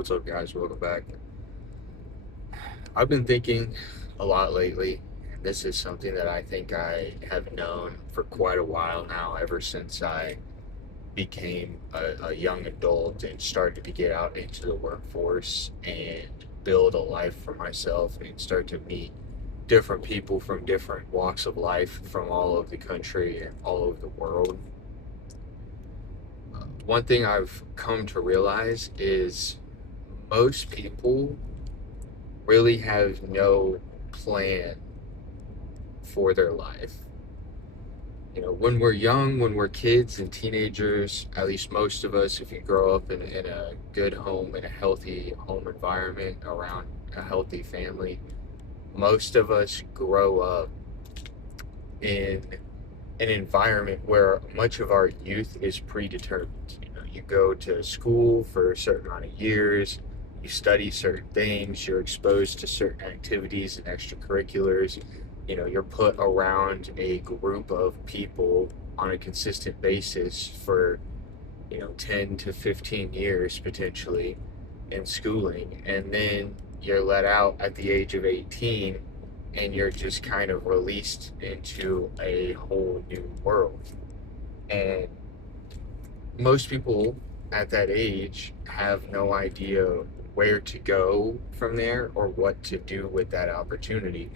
What's up, guys? Welcome back. I've been thinking a lot lately, and this is something that I think I have known for quite a while now, ever since I became a young adult and started to get out into the workforce and build a life for myself and start to meet different people from different walks of life from all over the country and all over the world. One thing I've come to realize is most people really have no plan for their life. When we're young, when we're kids and teenagers, at least most of us, if you grow up in a good home, in a healthy home environment around a healthy family, most of us grow up in an environment where much of our youth is predetermined. You go to school for a certain amount of years, you study certain things, you're exposed to certain activities and extracurriculars. You're put around a group of people on a consistent basis for 10 to 15 years potentially in schooling, and then you're let out at the age of 18 and you're just kind of released into a whole new world. And most people at that age have no idea where to go from there or what to do with that opportunity,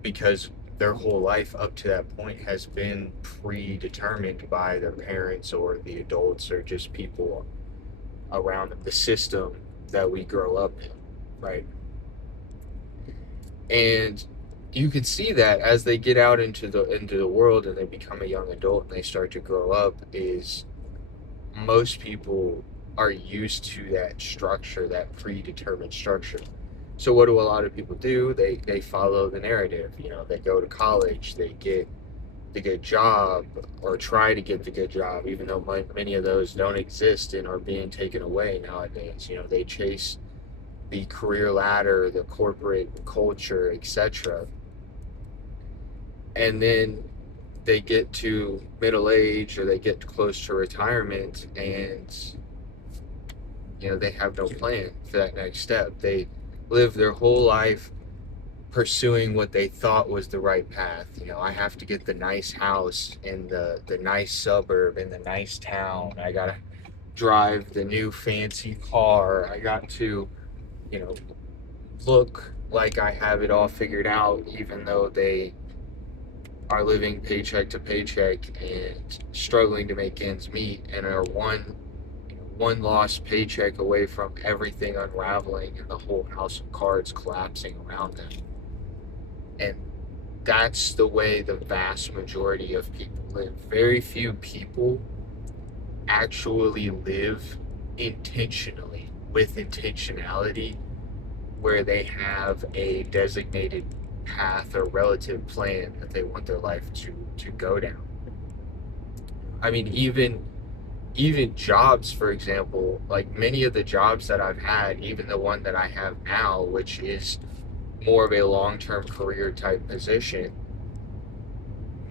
because their whole life up to that point has been predetermined by their parents or the adults or just people around the system that we grow up in, right? And you can see that as they get out into the world and they become a young adult and they start to grow up, is most people are used to that structure, that predetermined structure. So what do a lot of people do? They follow the narrative. They go to college, they get the good job or try to get the good job, even though many of those don't exist and are being taken away nowadays. They chase the career ladder, the corporate culture, etc. And then they get to middle age or they get close to retirement, and they have no plan for that next step. They live their whole life pursuing what they thought was the right path. I have to get the nice house in the nice suburb in the nice town. I gotta drive the new fancy car. I got to, you know, look like I have it all figured out, even though they are living paycheck to paycheck and struggling to make ends meet and are one lost paycheck away from everything unraveling and the whole house of cards collapsing around them. And that's the way the vast majority of people live. Very few people actually live intentionally, with intentionality, where they have a designated path or relative plan that they want their life to go down. I mean, even jobs, for example, like many of the jobs that I've had, even the one that I have now, which is more of a long-term career type position,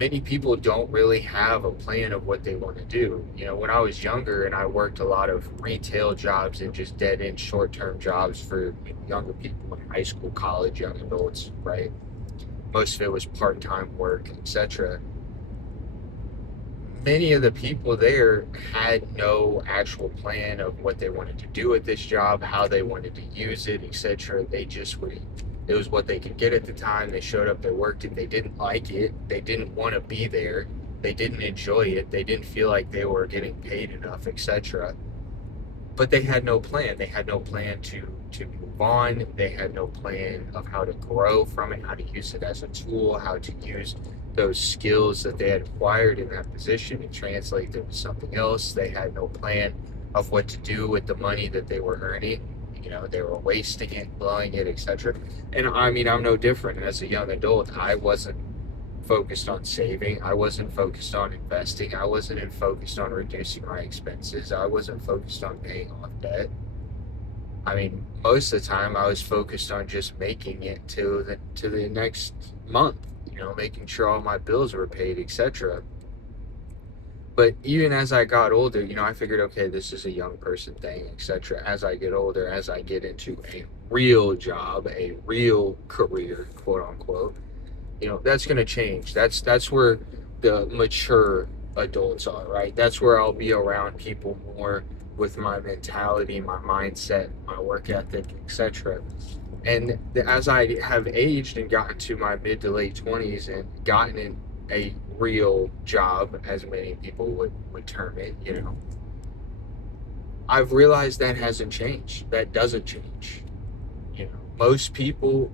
many people don't really have a plan of what they want to do. When I was younger and I worked a lot of retail jobs and just dead end short-term jobs for younger people in high school, college, young adults, right? Most of it was part-time work, etc. Many of the people there had no actual plan of what they wanted to do with this job, how they wanted to use it, etc. They just were, it was what they could get at the time. They showed up, they worked it, they didn't like it, they didn't want to be there, they didn't enjoy it, they didn't feel like they were getting paid enough, etc. But they had no plan. They had no plan to move on. They had no plan of how to grow from it, how to use it as a tool, how to use those skills that they had acquired in that position and translate them to something else. They had no plan of what to do with the money that they were earning. They were wasting it, blowing it, etc. And I mean, I'm no different. As a young adult, I wasn't focused on saving. I wasn't focused on investing. I wasn't focused on reducing my expenses. I wasn't focused on paying off debt. I mean, most of the time I was focused on just making it to the next month, making sure all my bills were paid, etc. But even as I got older, I figured, okay, this is a young person thing, etc. As I get older, as I get into a real job, a real career, quote unquote, that's going to change. That's where the mature adults are, right? That's where I'll be around people more with my mentality, my mindset, my work ethic, etc. And as I have aged and gotten to my mid to late 20s and gotten in a real job, as many people would term it, I've realized that hasn't changed. That doesn't change. Most people,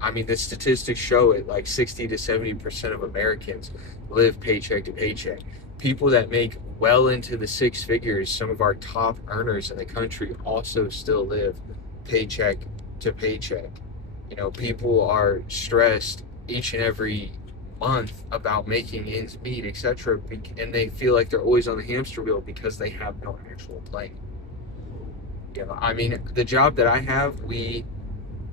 I mean, the statistics show it, like 60 to 70% of Americans live paycheck to paycheck. People that make well into the six figures, some of our top earners in the country, also still live paycheck to paycheck. People are stressed each and every month about making ends meet, etc. And they feel like they're always on the hamster wheel because they have no actual plan. I mean, the job that I have, we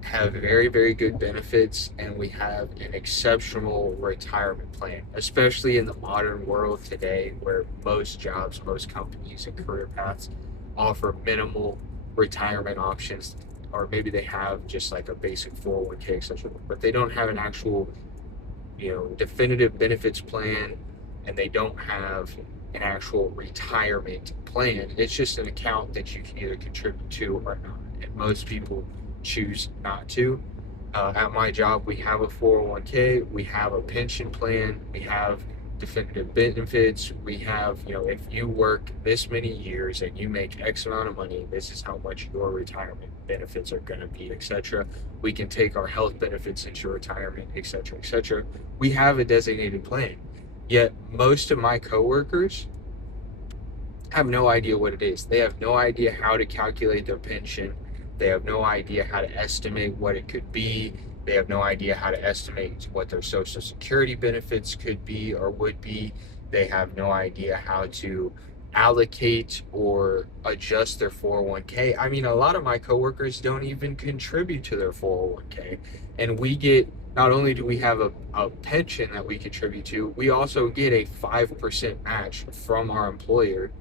have very, very good benefits, and we have an exceptional retirement plan, especially in the modern world today where most jobs, most companies, and career paths offer minimal retirement options, or maybe they have just like a basic 401k, etc., but they don't have an actual, definitive benefits plan, and they don't have an actual retirement plan. It's just an account that you can either contribute to or not, and most people choose not to. At my job, we have a 401k, we have a pension plan, we have definitive benefits, we have, if you work this many years and you make X amount of money, this is how much your retirement benefits are going to be, etc. We can take our health benefits into retirement, etc., etc. We have a designated plan. Yet most of my coworkers have no idea what it is. They have no idea how to calculate their pension. They have no idea how to estimate what it could be. They have no idea how to estimate what their Social Security benefits could be or would be. They have no idea how to allocate or adjust their 401k. I mean, a lot of my coworkers don't even contribute to their 401k. And we get, not only do we have a pension that we contribute to, we also get a 5% match from our employer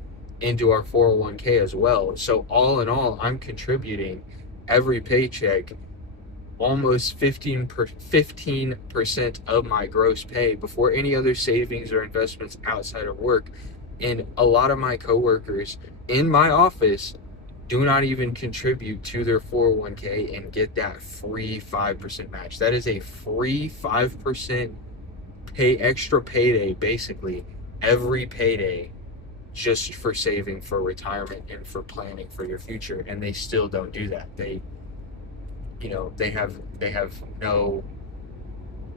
into our 401k as well. So all in all, I'm contributing every paycheck almost 15% of my gross pay before any other savings or investments outside of work. And a lot of my coworkers in my office do not even contribute to their 401k and get that free 5% match. That is a free 5% extra payday, basically every payday, just for saving for retirement and for planning for your future. And they still don't do that. They have no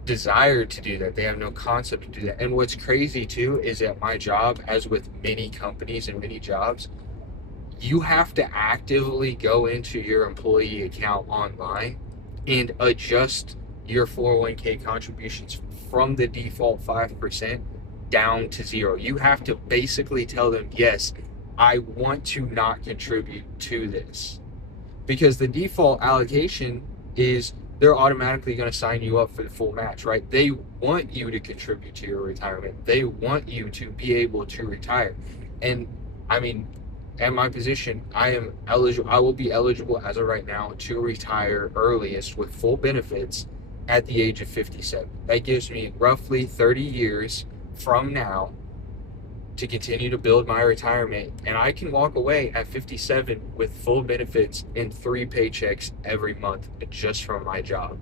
desire to do that. They have no concept to do that. And what's crazy too is at my job, as with many companies and many jobs, you have to actively go into your employee account online and adjust your 401k contributions from the default 5% down to 0. You have to basically tell them, yes, I want to not contribute to this. Because the default allocation is they're automatically going to sign you up for the full match, right? They want you to contribute to your retirement. They want you to be able to retire. And I mean, at my position, I will be eligible as of right now to retire earliest with full benefits at the age of 57. That gives me roughly 30 years from now to continue to build my retirement, and I can walk away at 57 with full benefits and 3 paychecks every month just from my job.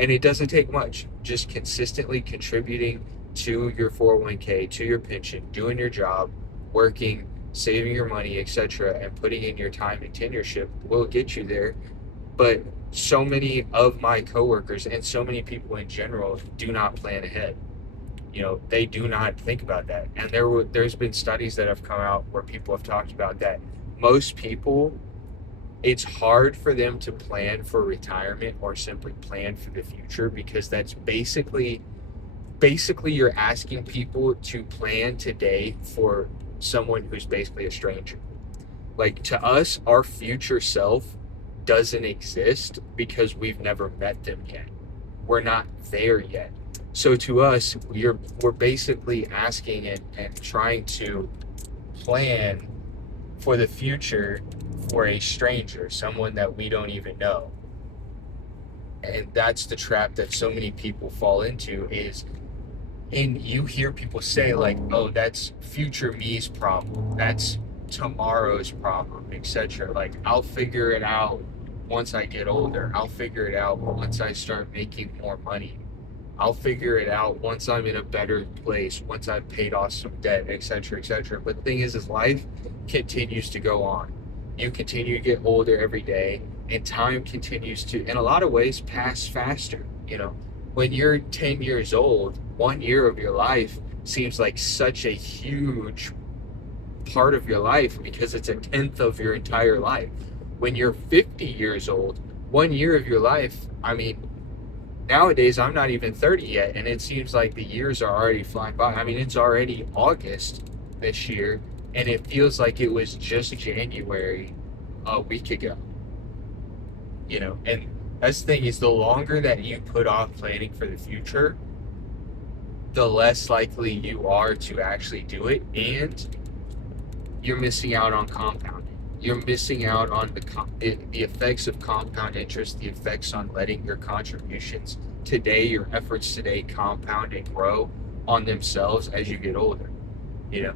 And it doesn't take much, just consistently contributing to your 401k, to your pension, doing your job, working, saving your money, etc., and putting in your time and tenureship will get you there. But so many of my coworkers and so many people in general do not plan ahead. They do not think about that. And there's been studies that have come out where people have talked about that. Most people, it's hard for them to plan for retirement or simply plan for the future, because that's basically you're asking people to plan today for someone who's basically a stranger. Like, to us, our future self doesn't exist because we've never met them yet. We're not there yet. So to us, we're basically asking and trying to plan for the future for a stranger, someone that we don't even know. And that's the trap that so many people fall into is, and you hear people say like, oh, that's future me's problem, that's tomorrow's problem, etc. Like, I'll figure it out once I get older, I'll figure it out once I start making more money, I'll figure it out once I'm in a better place, once I've paid off some debt, etc., etc. But the thing is life continues to go on. You continue to get older every day, and time continues to, in a lot of ways, pass faster. You know, when you're 10 years old, 1 year of your life seems like such a huge part of your life because it's a tenth of your entire life. When you're 50 years old, 1 year of your life, I mean, nowadays I'm not even 30 yet, and it seems like the years are already flying by. I mean, it's already August this year, and it feels like it was just January a week ago. You know, and that's the thing is, the longer that you put off planning for the future, the less likely you are to actually do it, and you're missing out on compounding. You're missing out on the effects of compound interest, the effects on letting your contributions today, your efforts today, compound and grow on themselves as you get older. You know,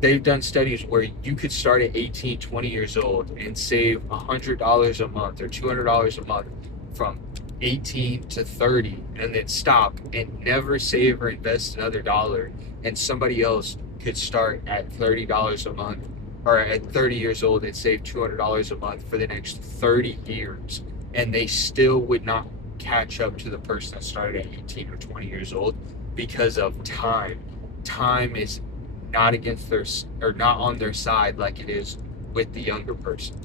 they've done studies where you could start at 18, 20 years old and save $100 a month or $200 a month from 18 to 30, and then stop and never save or invest another dollar, and somebody else could start at $30 a month, or at 30 years old and save $200 a month for the next 30 years, and they still would not catch up to the person that started at 18 or 20 years old because of time. Time is not against their, or not on their side like it is with the younger person.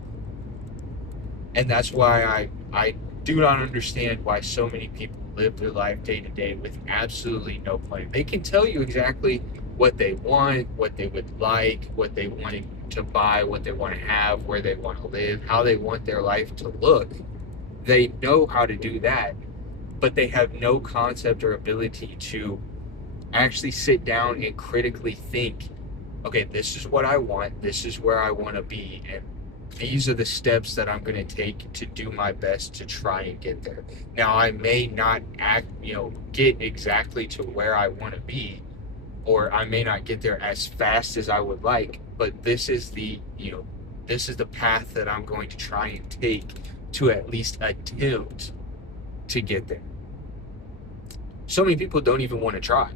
And that's why I do not understand why so many people live their life day to day with absolutely no plan. They can tell you exactly what they want, what they would like, what they want to buy, what they want to have, where they want to live, how they want their life to look. They know how to do that, but they have no concept or ability to actually sit down and critically think, okay, this is what I want, this is where I want to be, and these are the steps that I'm going to take to do my best to try and get there. Now, I may not get exactly to where I want to be, or I may not get there as fast as I would like, but this is the path that I'm going to try and take to at least attempt to get there. So many people don't even want to try.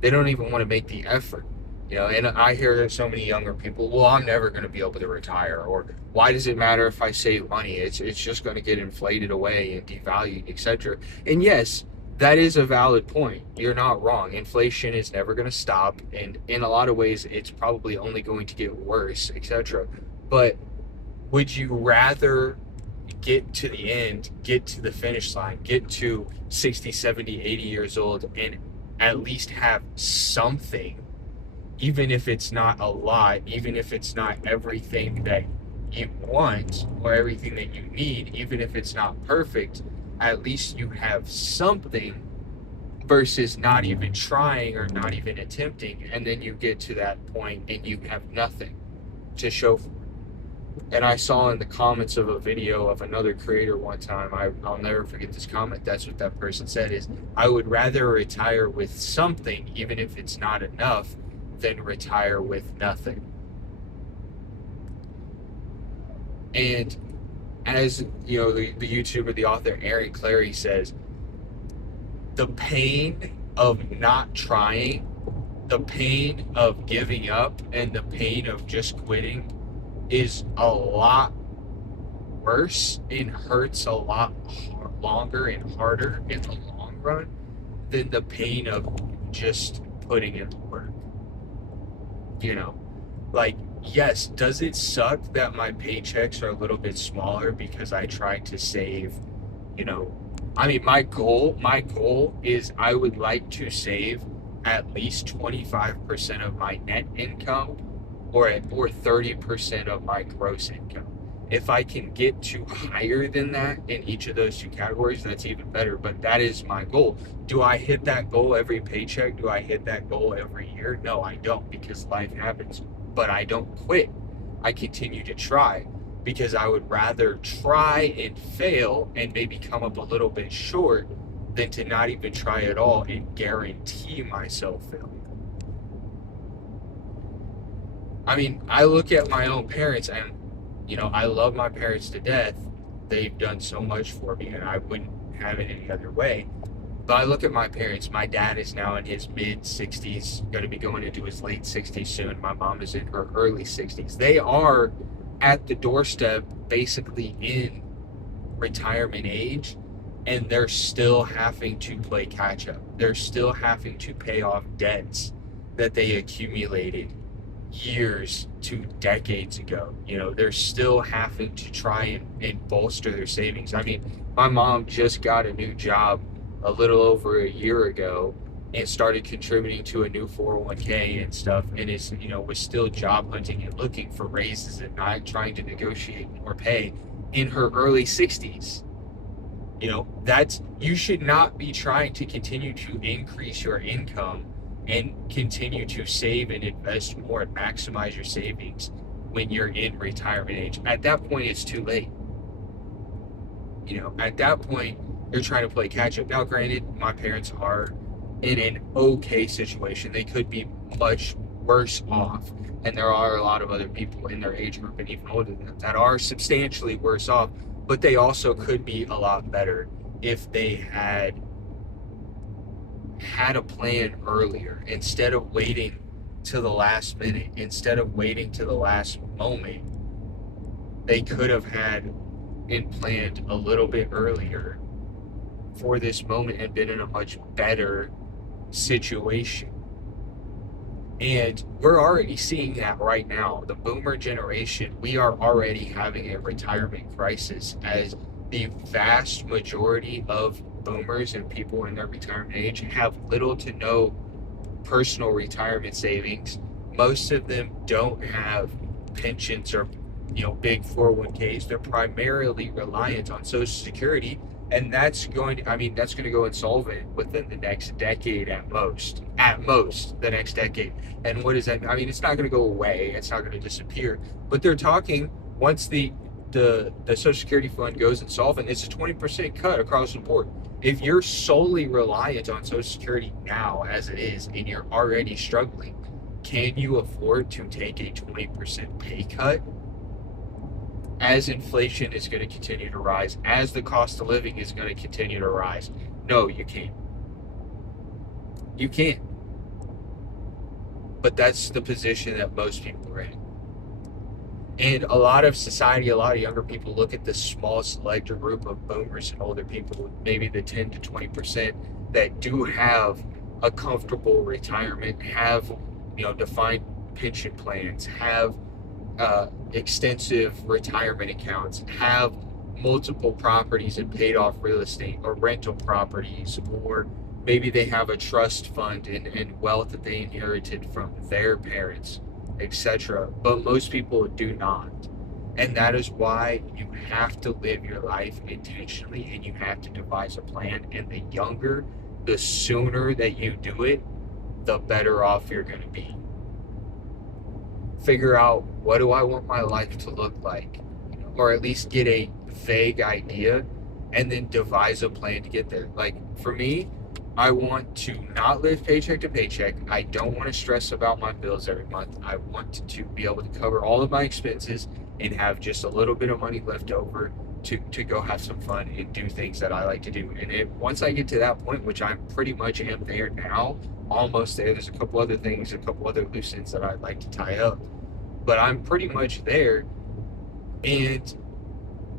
They don't even want to make the effort. And I hear so many younger people, well, I'm never going to be able to retire, or why does it matter if I save money? It's just going to get inflated away and devalued, etc. And yes, that is a valid point. You're not wrong. Inflation is never going to stop, and in a lot of ways, it's probably only going to get worse, etc. But would you rather get to the end, get to the finish line, get to 60, 70, 80 years old, and at least have something, even if it's not a lot, even if it's not everything that you want or everything that you need, even if it's not perfect, at least you have something, versus not even trying or not even attempting, and then you get to that point and you have nothing to show for it. And I saw in the comments of a video of another creator one time, I'll never forget this comment. That's what that person said is, I would rather retire with something, even if it's not enough, than retire with nothing. And as you know, the YouTuber, the author Aaron Clarey says, the pain of not trying, the pain of giving up, and the pain of just quitting is a lot worse and hurts a lot longer and harder in the long run than the pain of just putting in the work. Like, yes, does it suck that my paychecks are a little bit smaller because I try to save? My goal is I would like to save at least 25% of my net income, or 30% of my gross income. If I can get to higher than that in each of those two categories, that's even better. But that is my goal. Do I hit that goal every paycheck? Do I hit that goal every year? No, I don't, because life happens. But I don't quit. I continue to try, because I would rather try and fail and maybe come up a little bit short than to not even try at all and guarantee myself failure. I mean, I look at my own parents, and I love my parents to death. They've done so much for me, and I wouldn't have it any other way. But I look at my parents. My dad is now in his mid 60s, going to be going into his late 60s soon. My mom is in her early 60s. They are at the doorstep, basically in retirement age, and they're still having to play catch up. They're still having to pay off debts that they accumulated years to decades ago. They're still having to try and bolster their savings. I mean, my mom just got a new job a little over a year ago and started contributing to a new 401k and stuff, and was still job hunting and looking for raises and not trying to negotiate more pay in her early 60s. You should not be trying to continue to increase your income and continue to save and invest more and maximize your savings when you're in retirement age. At that point, it's too late. At that point, you're trying to play catch up. Now, granted, my parents are in an okay situation. They could be much worse off. And there are a lot of other people in their age group and even older than them that are substantially worse off. But they also could be a lot better if they had a plan earlier, instead of waiting to the last minute, instead of waiting to the last moment. They could have had and planned a little bit earlier for this moment and been in a much better situation. And we're already seeing that right now. The boomer generation, we are already having a retirement crisis, as the vast majority of boomers and people in their retirement age have little to no personal retirement savings. Most of them don't have pensions or big 401ks. They're primarily reliant on Social Security, and that's going to go insolvent within the next decade at most the next decade. And what does that mean? I mean, it's not going to go away, it's not going to disappear, but they're talking, once the Social Security fund goes insolvent, it's a 20% cut across the board. If you're solely reliant on Social Security now as it is, and you're already struggling, can you afford to take a 20% pay cut? As inflation is going to continue to rise, as the cost of living is going to continue to rise. No, you can't. You can't. But that's the position that most people are in. And a lot of society, a lot of younger people look at this small selector group of boomers and older people, maybe the 10 to 20% that do have a comfortable retirement, have defined pension plans, have extensive retirement accounts, have multiple properties and paid off real estate or rental properties, or maybe they have a trust fund and wealth that they inherited from their parents, etc. But most people do not. And that is why you have to live your life intentionally, and you have to devise a plan. And the younger, the sooner that you do it, the better off you're going to be. Figure out, what do I want my life to look like? Or at least get a vague idea, and then devise a plan to get there. Like, for me, I want to not live paycheck to paycheck. I don't want to stress about my bills every month. I want to be able to cover all of my expenses and have just a little bit of money left over to go have some fun and do things that I like to do. And once I get to that point, which I pretty much am there now, almost there, there's a couple other things, a couple other loose ends that I'd like to tie up, but I'm pretty much there. And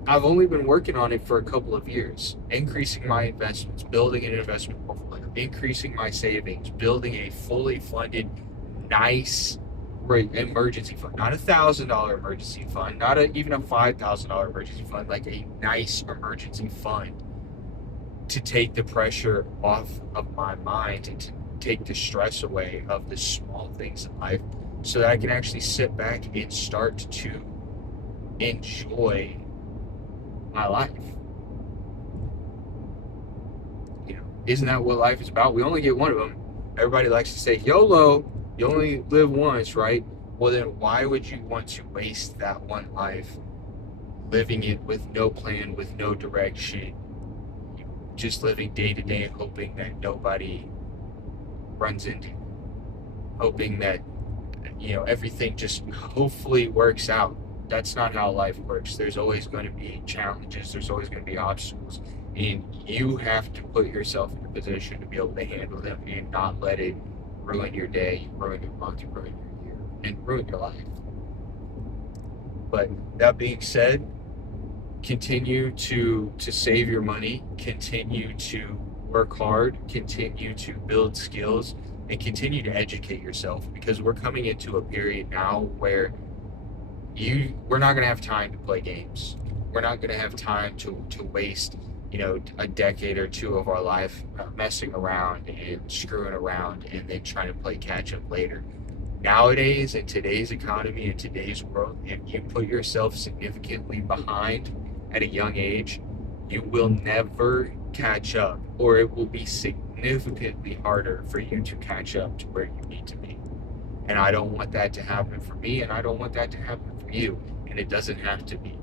I've only been working on it for a couple of years, increasing my investments, building an investment portfolio, increasing my savings, building a fully funded, nice emergency fund, not $1,000 emergency fund, not even a $5,000 emergency fund, like a nice emergency fund to take the pressure off of my mind and to take the stress away of the small things in life, so that I can actually sit back and start to enjoy my life. You know, isn't that what life is about? We only get one of them. Everybody likes to say YOLO, you only live once, right? Well, then why would you want to waste that one life living it with no plan, with no direction, just living day to day, hoping that nobody runs into you, hoping that everything just hopefully works out. That's not how life works. There's always going to be challenges, there's always going to be obstacles, and you have to put yourself in a position to be able to handle them and not let it ruin your day, ruin your month, ruin your year, and ruin your life. But that being said, continue to save your money, continue to work hard, continue to build skills, and continue to educate yourself, because we're coming into a period now where we're not going to have time to play games. We're not going to have time to waste a decade or two of our life messing around and screwing around and then trying to play catch up later. Nowadays, in today's economy, in today's world, if you put yourself significantly behind at a young age, you will never catch up, or it will be significantly harder for you to catch up to where you need to be. And I don't want that to happen for me, and I don't want that to happen for you. And it doesn't have to be.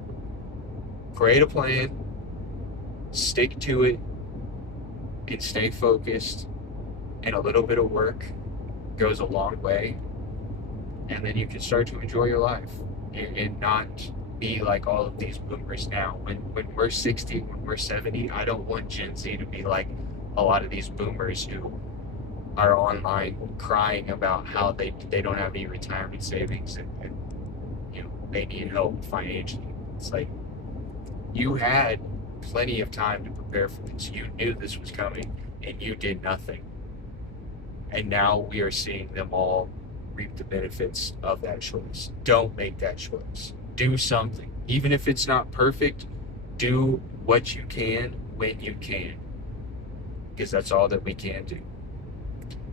Create a plan, stick to it, and stay focused. And a little bit of work goes a long way. And then you can start to enjoy your life and not be like all of these boomers now. When we're 60, when we're 70, I don't want Gen Z to be like a lot of these boomers who are online crying about how they don't have any retirement savings and they need help financially. It's like, you had plenty of time to prepare for this. You knew this was coming and you did nothing. And now we are seeing them all reap the benefits of that choice. Don't make that choice. Do something. Even if it's not perfect, do what you can when you can, because that's all that we can do.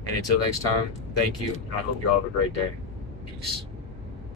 And until next time, thank you, and I hope you all have a great day. Peace.